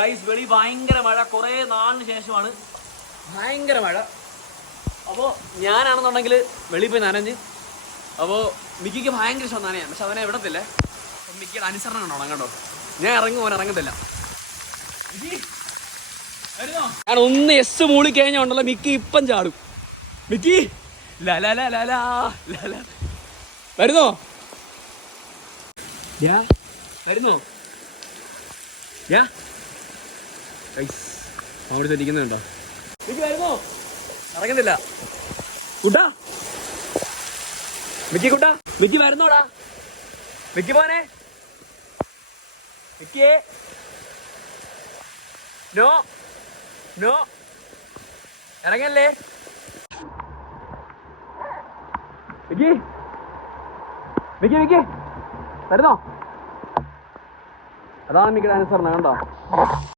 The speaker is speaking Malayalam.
ഗൈസ് വെളി ഭയങ്കര മഴ, കുറേ നാളിന് ശേഷമാണ് ഭയങ്കര മഴ. അപ്പോൾ ഞാനാണെന്നുണ്ടെങ്കിൽ വെളിയിൽ പോയി നനഞ്ഞ്. അപ്പോൾ മിക്കിക്ക് ഭയങ്കര ഇഷ്ടം നനയാൻ, പക്ഷെ അവനെ വിടത്തില്ലേ. അപ്പം മിക്കിയുടെ അനുസരണം കണ്ടോ കണ്ടോ, ഞാൻ ഇറങ്ങും അവൻ ഇറങ്ങത്തില്ല. ഞാൻ ഒന്ന് എസ് മൂളി കഴിഞ്ഞുണ്ടല്ലോ മിക്കി ഇപ്പം ചാടും. മിക്കി വരുന്നോ വരുന്നോ അങ്ങോട്ട് തെറ്റിക്കുന്നുണ്ടോ? മിക്കി വരുന്നോ? ഇറങ്ങുന്നില്ല. കുട്ടാ മിക്കി, കുട്ടാ മിക്കി വരുന്നോടാ. മിക്കി പോനെ, മിക്കിയേ നോ നോ ഇറങ്ങല്ലേ. മിക്കി മിക്കി മിക്കി വരുന്നോ? അതാണ് മിക്കിയുടെ അനുസരണം കണ്ടോ.